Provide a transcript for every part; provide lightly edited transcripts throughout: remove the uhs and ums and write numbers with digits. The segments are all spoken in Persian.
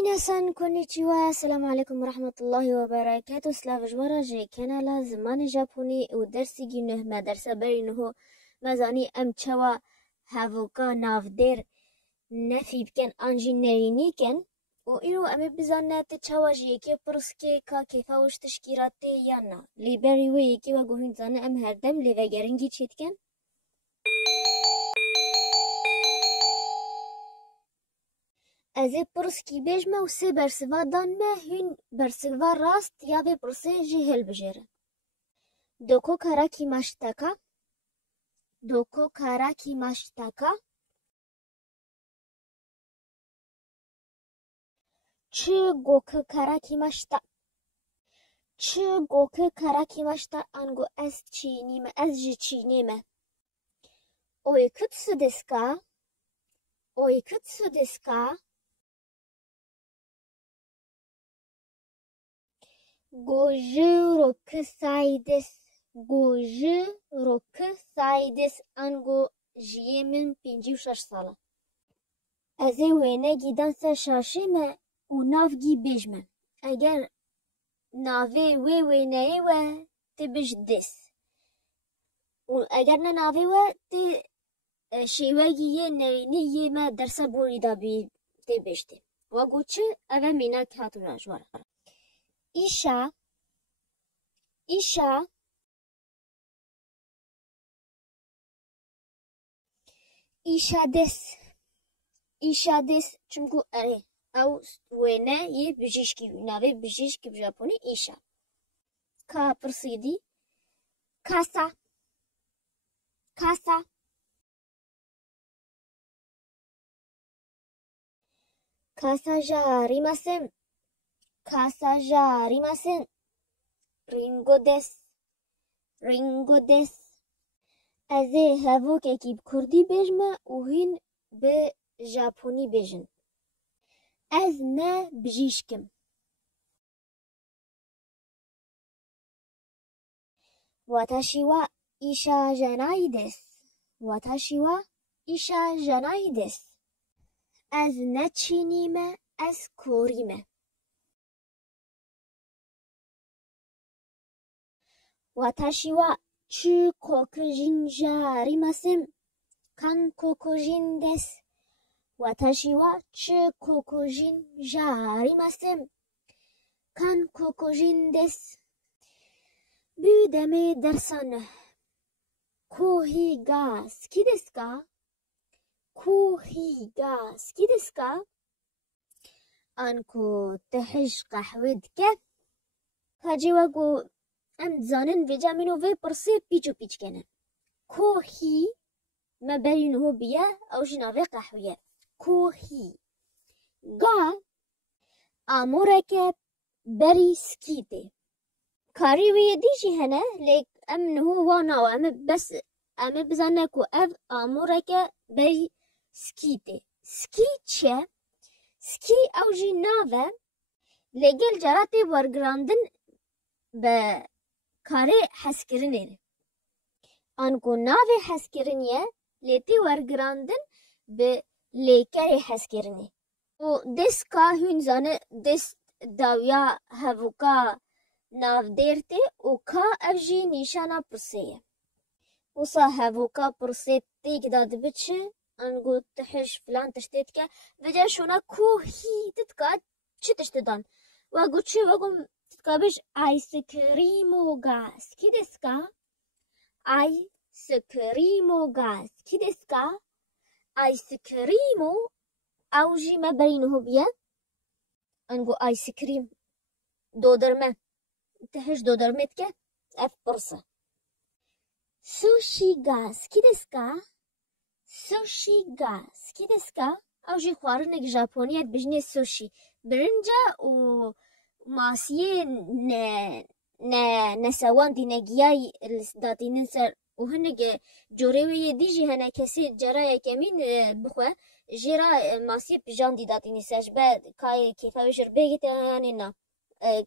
Minasan konnichiwa, assalamu alaikum warahmatullahi wabarakatuh. Slav jwara je kanala زمان ژاپنی و درسی گینه مدرسه برینه مزانی ام چوا هاوکا نافدر نفی بکن آنجی نرینی کن و اینو ام بزنه ت چوا جی که پرسکه کا کیفاوش تشکیراته یا نه لیبری و یکی و گوهین زانه ام هردم لیوگرینگی چیت کن از پرسکی بیجمه و سه برسوا دانمه هین برسوا راست یا به پرسه جی هل بجره دوکو کاراکی ماشتاکا دوکو کاراکی ماشتاکا چه گوکو کاراکی ماشتا چه گوکو کاراکی ماشتا انگو از چینیمه از جی چینیمه اویکوتسو دسکا اویکوتسو دسکا56歳です。56歳です。انگو جیمن 56 ساله. از وینه گیدن سر شاشمه و ناف گی بیجمه. اگر ناوی وینه و تبش دس. و اگر نه ناوی و تی شیوهی یه نرینی یه ما درس بوریدا بی تبشته. و گوچه اوه مینا که هاتون راجواره. ایشا ایشا ایشا دس چونکو اره او وینه یه بجیشکی ناوی بجیشکی بژاپنی ایشا کا پرسیدی کاسا کاسا کاسا جا آریماسن کاسا جا آریماسن رینگو دس از هاوو که کی کردی بجمه و هین به ژاپنی بجن از نه بجیشکم واتاشی وا ایشا جانای دس از نه چینیمه از کوریمه واتاشی وا چو کوکوژین جا آریماسن کان کوکوژین دس واتاشی وا چو کوکوژین جا آریماسن کان کوکوژین دس بودمه درسانه کوهی گا سکی دس کا انکو تحش قحوید که هاجی وگو ام زانن ویجا منو وی پرسه پیچو پیچ کنن کوهی ما برینو بیه او جناوی قحویه کوهی گا آموره که بری سکیته کاری وی دیجی هنه لیک ام نهو وانا و ام بس ام بزنه که اف آموره که بری سکیته سکی چه؟ سکی او جی ناوه لگل جرات ورگراندن به کاری حسکرینه آنکو ناوی حسکرینیه لیتی ورگراندن به لیکری حسکرینه و دست که هون زانه دست داویا هفوکا ناو دیرته و که افجی نیشانا پرسیه و سا هفوکا پرسیه تیک داد بچه انگو تحش فلان تشتید که وجه شونا کوهی تتکاد چه تشتدان و گو چه وگم تتکابش آیس کریمو گاز کی دسکا آیس کریمو او جی ما برینو بیه انگو آیس کریم دودرمه تحش دودرمت که اف پرسه سوشی گاز کی دسکا او جی خوارنک ژاپنیت بجنه سوشی برنجا و ماسیه نسوان دینگیای داتینن سر و هنگ جوروی دیجی هنه کسی جرای کمین بخواه جرا ماسیه پجان دی داتینی سرش بعد کای کیفاویشر بگیت هنه نا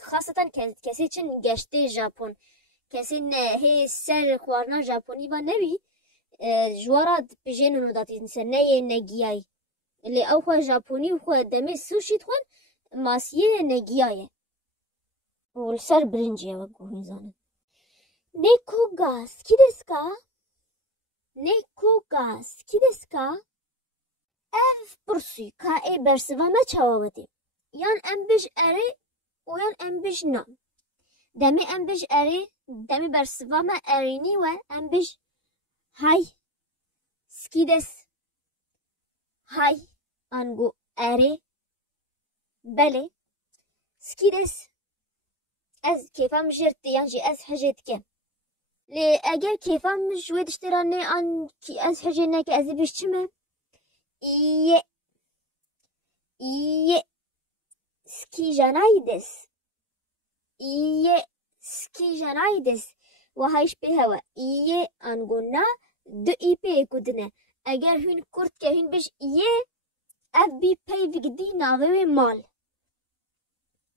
خاصتا کسی چن گشته ژاپن کسی نه هی سر خوارنا ژاپنی با نوی جوارات بجنونو داتین سر نه نگیای لی او خواه ژاپنی و خواه دمه سوشید خوان ماسیه نگیایه و لسر برنجیه وگو هنزانه. نیکو گاز کی دسکا؟ نیکو گاز کی دسکا؟ اف پرسی که ای برسوامه چاوادی. یان ام بیش اری و یان ام بیش نام. دمی ام بیش اری دمی برسوامه ارینی و ام بیش های سکیدس های انگو اری بله سکیدس از کیفم جرتی یانجی از حجت که لی اگر کیفم جوید اشترانه آن کی از حجت که از بیش چمه ایه ایه سکی جانایدس ایه سکی جانایدس و هایش به هوا ایه انگونا دو ای پی کدنه اگر هون کرد که هون بش ایه اف بی پی وگدی ناوه مال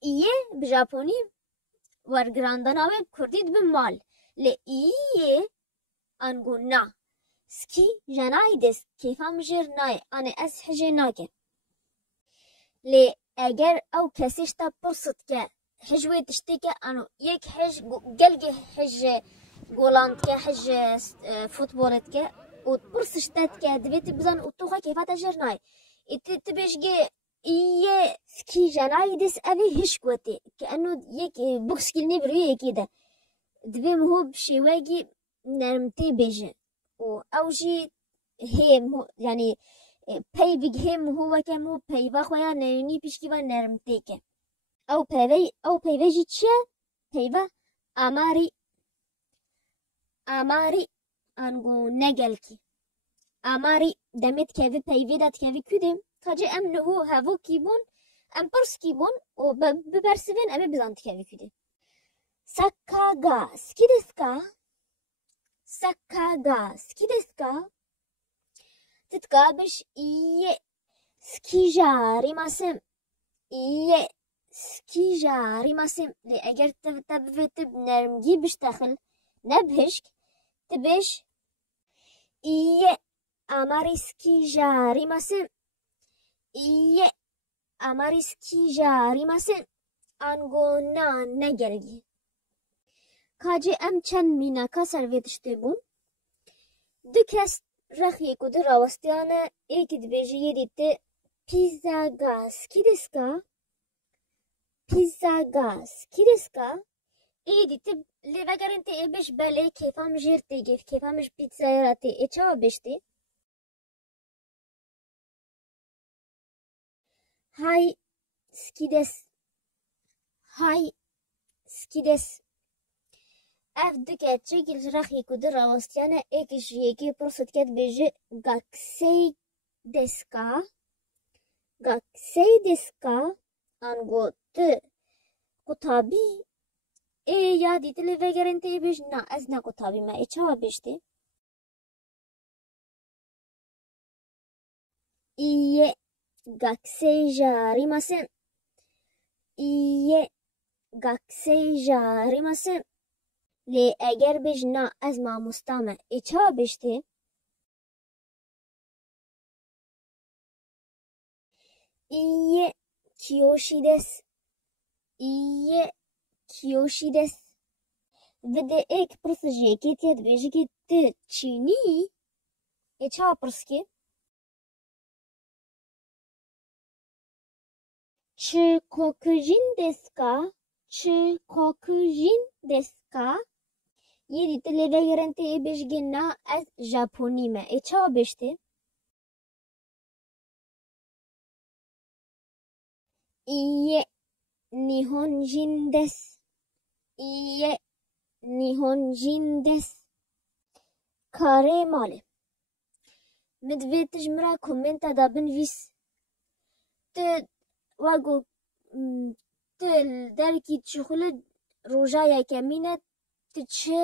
ایه بجاپونی ورگرانده ناوه کردید به مال لی ایه انگونا سکی جانایدس کیفم جر نای آنه از حجه ناکه لی اگر او کسیش تا پرسد که حجوه تشتی که انو یک حج گلگه حج گولاند که حج فوتبولت که و پرسش تاد که دویت بزن و توخه کیفات جر نای ایتی تبشگه ایه سکی جانایدس اوی هش گوتی که انو یک بوکس کلنی بروی یکی ده دویم هو بشیوگی نرمتی بیجه و اوجی هم یعنی پی بگ هم هو کم هو پی و خویا نرینی پیشکی و نرمتی که او پیوی چیه پیوه آماری انگو نگل کی آماری دمت کهوی پیوی داد کهوی کدیم کاجه ام نهو هفو کیبون ام پرس کیبون و ببرسوین امی بزانت کهوی کدیم سکا گاز کی دسکا سکا گاز کی دسکا تتقابش ایه سکی جاری ماسم ایه سکی جاری ماسم لی اگر تبفت نرمگی بشتخل نبهشک تبش ایه اماری سکی جاری ماسم ایه اماری سکی جاری ماسم انگو نگرگی کاجه ام چند میناکا سرویتشتی بون دو کس رخی کد راوستیانه ایکی دبیجی یه دیده پیزا گاز کی دسکا؟ پیزا گاز کی دسکا؟ ای دیده لیوگرین تی ای بش بله کیفام جیرتی گیف کیفامش پیزا یراتی ای چاوا بشتی؟ های سکی دس های سکی دس اف دکه چیکل رخی کد راوستیانه ایکیش یکی پرسد کد بیجی گاکسی دسکا گاکسی دسکا انگو ت قطابی ای یادی تلی وگرین تی بیش نا از نا قطابی ما ای چاوا بیشتی ایه گاکسی جاری ماسم ایه گاکسی جاری ماسم لی اگر بیش نا از ما مستامه ای چاوا بیشتی ایه کیوشی دس ایه کیوشی دس وده ایک پرسجی که تیاد بیجی که ت چینی ای چاوا پرسکی چه کوکجین دسکا چه کوکجین دسکا یه دیده لیوه گرنته ای بیشگی نا از ژاپنی ما ای چاوا بیشتی ایه نیهونجین دس ایه نیهونجین دس کاره ماله مدوی تجمرا کومنتا دا بنویس ت واگو تل درکی چخول روژایا کمینه ت چه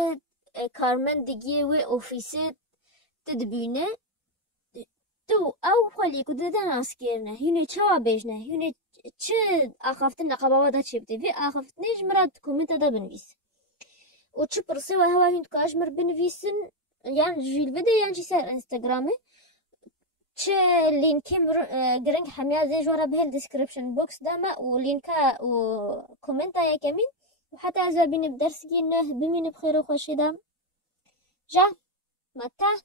کارمندگی و اوفیسه تدبینه تو او خالی که دادن اسکرنه هینه چه بیشنه هینه چه آخافتن نقابه دا چه بده و آخافتنش مراد کومنت دا بنویس و چه پرسه و هوا هند کاش مر بنویسن یعنی جیل بده یعنی چی سر اینستاگرامه تش لينكي قرنك حميا زي جورا به الديسكريبشن بوكس داما ولينكا وكومنتا يا كمين وحتى زابين بدرس كي بمين بخير وخوشي دام جا متى